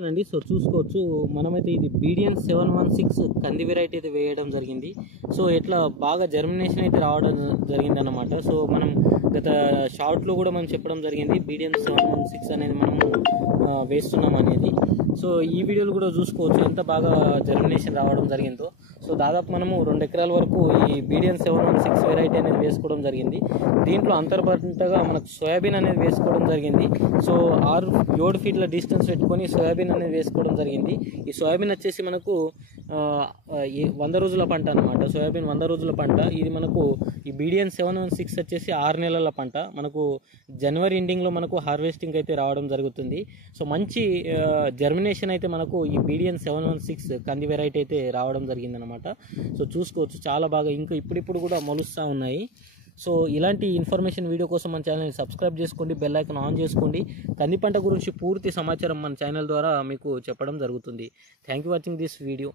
అండి. సో చూసుకోవచ్చు మనమైతే ఇది BDN 716 కంది వెరైటీ అయితే వేయడం జరిగింది. సో ఇట్లా బాగా జర్మినేషన్ అయితే రావడం జరిగిందన్నమాట. సో మనం గత షార్ట్లో కూడా మనం చెప్పడం జరిగింది BDN 716 అనేది మనము వేస్తున్నాం అనేది. సో ఈ వీడియోలు కూడా చూసుకోవచ్చు ఎంత బాగా జర్మినేషన్ రావడం జరిగిందో. సో దాదాపు మనము 2 ఎకరాల వరకు ఈ BDN 716 వెరైటీ అనేది వేసుకోవడం జరిగింది. దీంట్లో అంతర్భాగంగా మనకు సోయాబీన్ అనేది వేసుకోవడం జరిగింది. సో 7 ఫీట్ల డిస్టెన్స్ పెట్టుకొని సోయాబీన్ అనేది వేసుకోవడం జరిగింది. ఈ సోయాబీన్ వచ్చేసి మనకు 100 రోజుల పంట అనమాట. సోయాబీన్ 100 రోజుల పంట. ఇది మనకు ఈ BDN 716 వచ్చేసి 6 నెలల పంట. మనకు జనవరి ఎండింగ్లో మనకు హార్వెస్టింగ్ అయితే రావడం జరుగుతుంది. సో మంచి జర్మినేషన్ అయితే మనకు ఈ BDN 716 కంది వెరైటీ అయితే రావడం జరిగిందనమాట. సో చూసుకోవచ్చు చాలా బాగా ఇంకా ఇప్పుడిప్పుడు కూడా మొలుస్తూ ఉన్నాయి. సో ఇలాంటి ఇన్ఫర్మేషన్ వీడియో కోసం మన ఛానల్ని సబ్స్క్రైబ్ చేసుకోండి, బెల్ ఐకాన్ ఆన్ చేసుకోండి. కంది పంట గురించి పూర్తి సమాచారం మన ఛానల్ ద్వారా మీకు చెప్పడం జరుగుతుంది. Thank you watching this video.